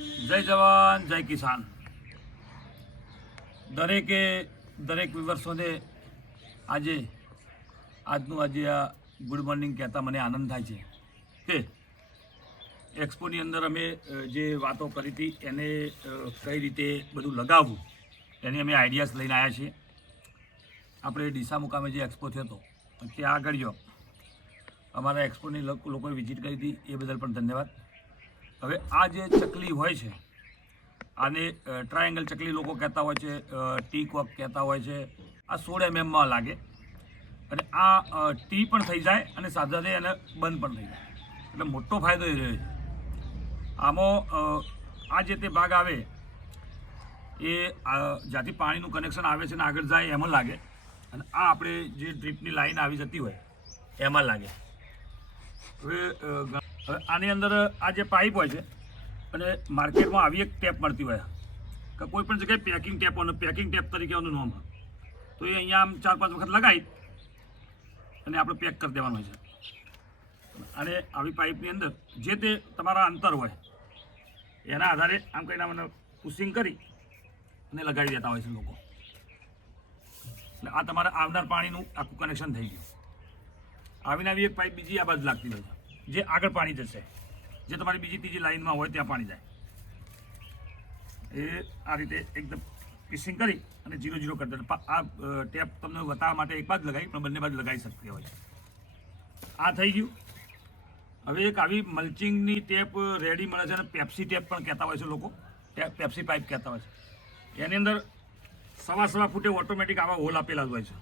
જય જવાન જય કિસાન. દરેક વિવર્સોને આજનું આ ગુડ મોર્નિંગ કહેતા મને આનંદ થાય છે કે એક્સપોની અંદર અમે જે વાતો કરી હતી એને કઈ રીતે બધું લગાવવું એની અમે આઈડિયાઝ લઈને આવ્યા છીએ. આપણે ડીસા મુકામે જે એક્સપો થયો હતો ત્યાં આગળ અમારા એક્સપોની લોકોએ વિઝિટ કરી હતી, એ બદલ પણ ધન્યવાદ. હવે આ જે ચકલી હોય છે આને ટ્રાયેંગલ ચકલી લોકો કહેતા હોય છે, ટી કોક કહેતા હોય છે. આ 16 mm લાગે અને આ ટી પણ થઈ જાય અને સાથે સાથે એને બંધ પણ થઈ જાય, એટલે મોટો ફાયદો એ રહ્યો છે. આમાં આ જે તે ભાગ આવે એ જ્યાંથી પાણીનું કનેક્શન આવે છે ને આગળ જાય એમાં લાગે, અને આ આપણે જે ડ્રીપની લાઈન આવી જતી હોય એમાં લાગે. હવે આની અંદર આ જે પાઇપ હોય છે અને માર્કેટમાં આવી એક ટેપ મળતી હોય કે કોઈ પણ જગ્યાએ પેકિંગ ટેપ તરીકે એનું નામ હોય, તો એ અહીંયા આમ 4-5 વખત લગાવી અને આપણે પેક કરી દેવાનું હોય છે. અને આવી પાઇપની અંદર જે તે તમારા અંતર હોય એના આધારે આમ કહીને મને પુશિંગ કરી અને લગાવી દેતા હોય છે લોકો. એટલે આ તમારે આવનાર પાણીનું આખું કનેક્શન થઈ ગયું. આવીને આવી એક પાઇપ બીજી આ બાજુ લાગતી હોય છે જે આગળ પાણી જશે, જે તમારી બીજી ત્રીજી લાઈનમાં હોય ત્યાં પાણી જાય. એ આ રીતે એકદમ પિસિંગ કરી અને 0-0 કરી દે. આ ટેપ તમને બતાવવા માટે એક બાજુ લગાવી પણ બંને બાજુ લગાવી શકતી હોય છે. આ થઈ ગયું. હવે એક આવી મલ્ચિંગની ટેપ રેડી મળે છે અને પેપ્સી ટેપ પણ કહેતા હોય છે લોકો, પેપ્સી પાઇપ કહેતા હોય છે. એની અંદર 1.25 ફૂટે ઓટોમેટિક આવા હોલ આપેલા જ હોય છે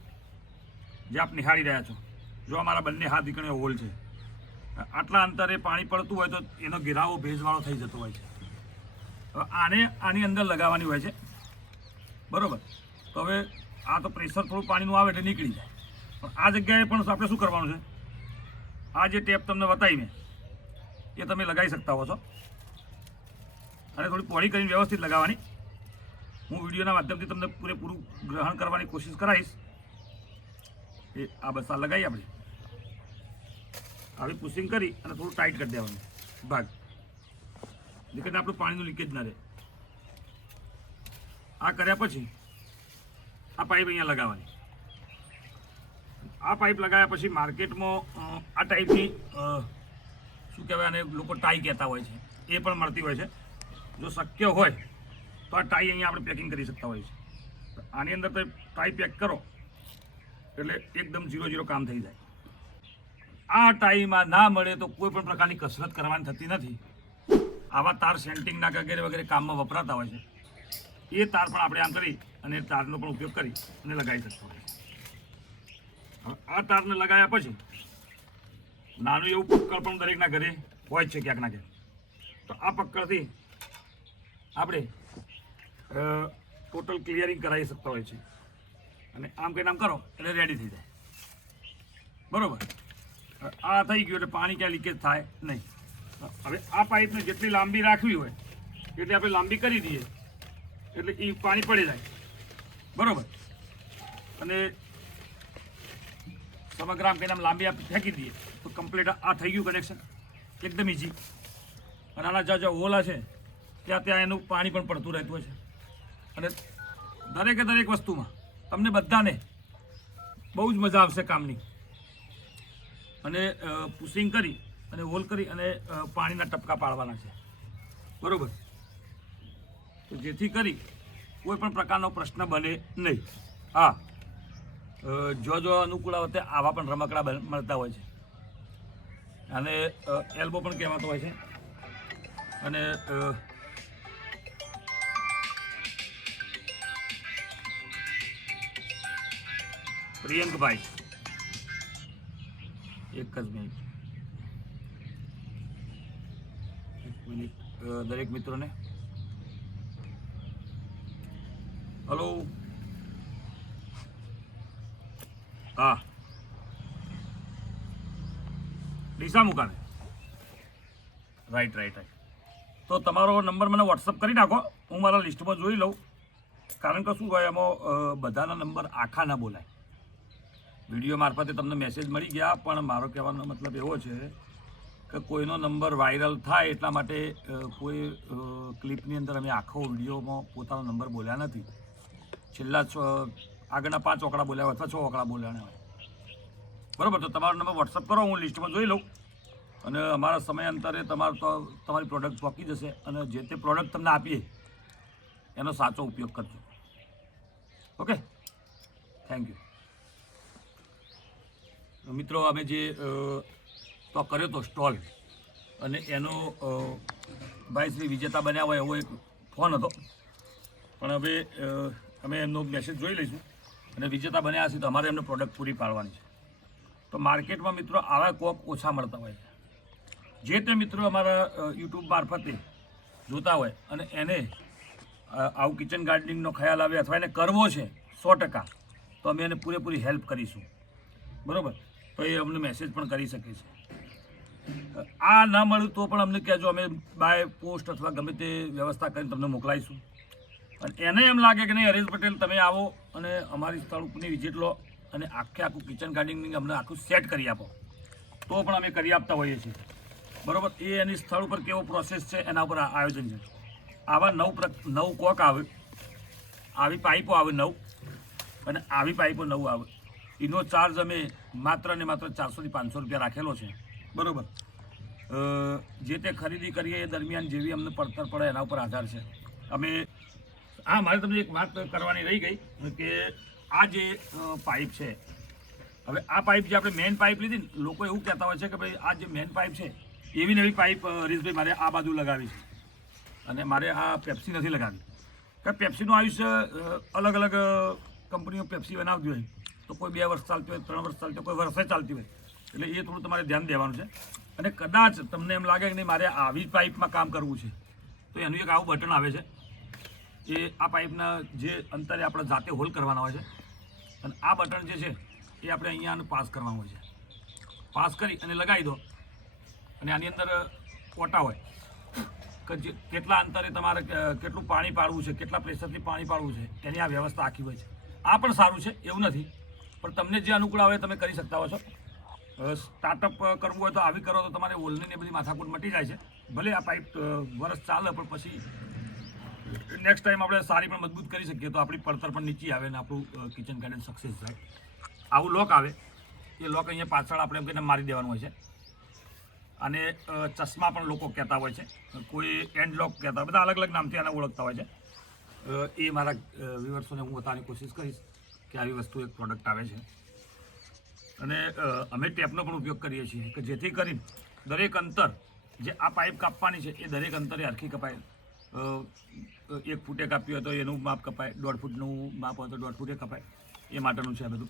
જે આપ નિહાળી રહ્યા છો. જો અમારા બંને હાથ નીકળે હોલ છે, આટલા અંતરે પાણી પડતું હોય તો એનો ઘેરાવો ભેજવાળો થઈ જતો હોય છે. હવે આની અંદર લગાવવાની હોય છે, બરાબર. તો હવે આ તો પ્રેશર થોડું પાણીનું આવે એટલે નીકળી જાય, પણ આ જગ્યાએ પણ આપણે શું કરવાનું છે, આ જે ટેપ તમને બતાવીને એ તમે લગાવી શકતા હો છો. અને થોડી પોળી કરીને વ્યવસ્થિત લગાવવાની. હું વિડીયોના માધ્યમથી તમને પૂરેપૂરું ગ્રહણ કરવાની કોશિશ કરાવીશ. એ આ બસ આ લગાવી આપણે આવી પુશિંગ કરી અને થોડું ટાઈટ કરી દેવાનું ભાગ, જેથી આપણું પાણીનું લીકેજ ના રહે. આ કર્યા પછી આ પાઇપ અહીંયા લગાવવાની. આ પાઇપ લગાવ્યા પછી માર્કેટમાં આ ટાઈપની શું કહેવાય આને લોકો ટાઈ કહેતા હોય છે, એ પણ મળતી હોય છે. જો શક્ય હોય તો આ ટાઈ અહીંયા આપણે પેકિંગ કરી શકતા હોય છે. આની અંદર તો ટાઈ પેક કરો એટલે એકદમ 0-0 કામ થઈ જાય. આ ટાઈમાં ના મળે તો કોઈ પણ પ્રકારની કસરત કરવાની થતી નથી. આવા તાર સેન્ટિંગના વગેરે કામમાં વપરાતા હોય છે. એ તાર પણ આપણે આમ કરી અને તારનો પણ ઉપયોગ કરી અને લગાવી શકતા હોય છે. આ તારને લગાવ્યા પછી નાનું એવું પક્કડ પણ દરેકના ઘરે હોય છે ક્યાંક ના ક્યાંક. તો આ પક્કડથી આપણે ટોટલ ક્લિયરિંગ કરાવી શકતા હોય છે. અને આમ કહીને આમ કરો એટલે રેડી થઈ જાય, બરાબર. આ થઈ ગયું એટલે પાણી ક્યાં લીકેજ થાય નહીં. હવે આ પાઇપને જેટલી લાંબી રાખવી હોય એટલે આપણે લાંબી કરી દઈએ એટલે એ પાણી પડી જાય, બરાબર. અને સમગ્ર આમ કહીને આમ લાંબી આપણે ફેંકી દઈએ તો કમ્પ્લીટ આ થઈ ગયું કનેક્શન, એકદમ ઇઝી. અને આના જ્યાં હોલા છે ત્યાં એનું પાણી પણ પડતું રહેતું હોય છે. અને દરેક વસ્તુમાં તમને બધાને બહુ જ મજા આવશે કામની. અને પુશિંગ કરી અને હોલ કરી અને પાણીના ટપકા પાડવાના છે, બરાબર. તો જેથી કરી કોઈ પણ પ્રકારનો પ્રશ્ન બને નહીં. હા, જો અનુકૂળ આવતે આવા પણ રમકડા મળતા હોય છે, અને એલ્બો પણ કહેવાતો હોય છે. અને પ્રિયંકભાઈ એક જ મિનિટ દરેક મિત્રોને હલો. હા, ડીસા મુકામે રાઈટ. તો તમારો નંબર મને વોટ્સઅપ કરી નાખો, હું મારા લિસ્ટમાં જોઈ લઉં. કારણ કે શું હોય એમાં બધાના નંબર આખા ના બોલાય. વિડીયો મારફતે તમને મેસેજ મળી ગયા, પણ મારો કહેવાનો મતલબ એવો છે કે કોઈનો નંબર વાયરલ થાય એટલા માટે કોઈ ક્લિપની અંદર અમે આખો વિડીયોમાં પોતાનો નંબર બોલ્યા નથી. છેલ્લા આગળના 5 આંકડા બોલ્યા અથવા 6 આંકડા બોલ્યા હોય. બરાબર, તો તમારો નંબર વોટ્સઅપ કરો, હું લિસ્ટમાં જોઈ લઉં અને અમારા સમયાંતરે તમારી પ્રોડક્ટ પહોંચી જશે અને જે તે પ્રોડક્ટ તમને આપીએ એનો સાચો ઉપયોગ કરજો. Okay, thank you. મિત્રો, અમે જે તો કર્યો તો સ્ટોલ અને એનો ભાઈ શ્રી વિજેતા બન્યા હોય એવો એક ફોન હતો, પણ હવે અમે એમનો મેસેજ જોઈ લઈશું અને વિજેતા બન્યા હશે તો અમારે એમને પ્રોડક્ટ પૂરી પાડવાની છે. તો માર્કેટમાં મિત્રો આવા કોક ઓછા મળતા હોય છે. જે તે મિત્રો અમારા યુટ્યુબ મારફતે જોતા હોય અને એને આવું કિચન ગાર્ડનિંગનો ખ્યાલ આવે અથવા એને કરવો છે 100%, તો અમે એને પૂરેપૂરી હેલ્પ કરીશું. બરાબર, તો એ અમને મેસેજ પણ કરી શકે છે. આ ના મળ્યું તો પણ અમને કહેજો, અમે બાય પોસ્ટ અથવા ગમે તે વ્યવસ્થા કરીને તમને મોકલાવીશું. અને એને એમ લાગે કે નહીં, હરેશ પટેલ તમે આવો અને અમારી સ્થળ ઉપરની વિઝિટ લો અને આખું કિચન ગાર્ડનિંગ અમને આખું સેટ કરી આપો, તો પણ અમે કરી આપતા હોઈએ છીએ. બરાબર, એ એની સ્થળ ઉપર કેવો પ્રોસેસ છે એના ઉપર આયોજન છે. આવા નવ કોક આવે, આવી પાઇપો આવે 9 અને આવી પાઇપો 9 આવે. એનો ચાર્જ અમે માત્ર ને માત્ર 400 થી 500 રૂપિયા રાખેલો છે. બરાબર, જે તે ખરીદી કરીએ એ દરમિયાન જેવી અમને પડતર પડે એના ઉપર આધાર છે. અમે મારે તમને એક વાત કરવાની રહી ગઈ કે આ જે પાઇપ છે, હવે આ પાઇપ જે આપણે મેન પાઇપ લીધી ને, લોકો એવું કહેતા હોય છે કે ભાઈ આ જે મેન પાઇપ છે એવી નવી પાઇપ હરીશભાઈ મારે આ બાજુ લગાવી છે અને મારે આ પેપ્સી નથી લગાવી. કારણ પેપ્સીનું આયુષ્ય અલગ અલગ કંપનીઓ પેપ્સી બનાવતી હોય, તો કોઈ 2 વર્ષ ચાલતી હોય, 3 વર્ષ ચાલતી હોય, કોઈ વર્ષે ચાલતી હોય. એટલે એ થોડું તમારે ધ્યાન દેવાનું છે. અને કદાચ તમને એમ લાગે કે નહીં મારે આવી જ પાઇપમાં કામ કરવું છે, તો એનું એક આવું બટન આવે છે. એ આ પાઇપના જે અંતરે આપણે જાતે હોલ કરવાના હોય છે અને આ બટન જે છે એ આપણે અહીંયા પાસ કરવાનું હોય છે. પાસ કરી અને લગાવી દો અને આની અંદર કોટા હોય કે કેટલા અંતરે તમારે કેટલું પાણી પાડવું છે, કેટલા પ્રેશરથી પાણી પાડવું છે, એની આ વ્યવસ્થા આખી હોય છે. આ પણ સારું છે, એવું નથી, પણ તમને જે અનુકૂળ આવે તમે કરી શકતા હો છો. સ્ટાર્ટઅપ કરવું હોય તો આવી કરો તો તમારે હોલની બધી માથાકૂટ મટી જાય છે. ભલે આ પાઇપ વર્ષ ચાલે પણ પછી નેક્સ્ટ ટાઈમ આપણે સારી પણ મજબૂત કરી શકીએ તો આપણી પડતર પણ નીચી આવે અને આપણું કિચન ગાર્ડન સક્સેસ થાય. આવું લોક આવે, એ લોક અહીંયા પાછળ આપણે એમ કહીને મારી દેવાનું હોય છે. અને ચશ્મા પણ લોકો કહેતા હોય છે, કોઈ એન્ડ લોક કહેતા હોય, બધા અલગ અલગ નામથી આને ઓળખતા હોય છે. એ મારા વ્યુઅર્સોને હું બતાવવાની કોશિશ કરીશ કે આવી વસ્તુ એક પ્રોડક્ટ આવે છે. અને અમે ટેપનો પણ ઉપયોગ કરીએ છીએ કે જેથી કરીને દરેક અંતર જે આ પાઇપ કાપવાની છે એ દરેક અંતરે હરખી કપાય. 1 ફૂટે કાપ્યું હોય તો એનું માપ કપાય, 1.5 ફૂટનું માપ હોય તો 1.5 ફૂટે કપાય. એ માટેનું છે આ બધું.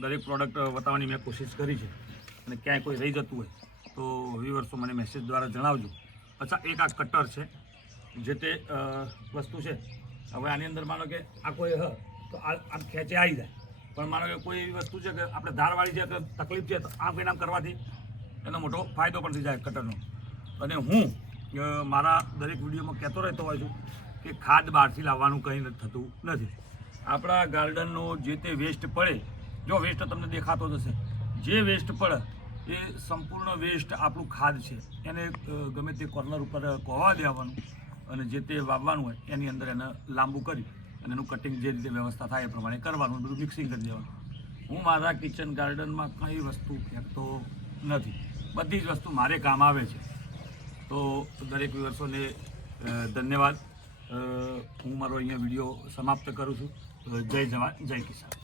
દરેક પ્રોડક્ટ બતાવવાની મેં કોશિશ કરી છે અને ક્યાંય કોઈ રહી જતું હોય તો વ્યુઅર્સો મને મેસેજ દ્વારા જણાવજો. અચ્છા, એક આ કટર છે, જે તે વસ્તુ છે. હવે આની અંદર માનો કે આ કોઈ તો આમ ખેંચે આવી જાય, પણ માનો કે કોઈ એવી વસ્તુ છે કે આપણે ધારવાળી છે કે તકલીફ છે તો આમ કંઈ નામ કરવાથી એનો મોટો ફાયદો પણ થઈ જાય કટરનો. અને હું મારા દરેક વિડીયોમાં કહેતો રહેતો હોય છું કે ખાદ બહારથી લાવવાનું કંઈ થતું નથી. આપણા ગાર્ડનનો જે તે વેસ્ટ પડે, જો વેસ્ટ તમને દેખાતો જ હશે, જે વેસ્ટ પડે એ સંપૂર્ણ વેસ્ટ આપણું ખાદ છે. એને ગમે તે કોર્નર ઉપર કોવા દેવાનું અને જે તે વાવવાનું હોય એની અંદર એને લાંબુ કરી અને એનું કટિંગ જે રીતે વ્યવસ્થા થાય એ પ્રમાણે કરવાનું, બધું મિક્સિંગ કરી દેવાનું. હું મારા કિચન ગાર્ડનમાં કંઈ વસ્તુ ફેંકતો નથી, બધી જ વસ્તુ મારે કામ આવે છે. તો દરેક વ્યુઅર્સોને ધન્યવાદ. હું મારો અહીંયા વિડીયો સમાપ્ત કરું છું. જય જવાન, જય કિસાન.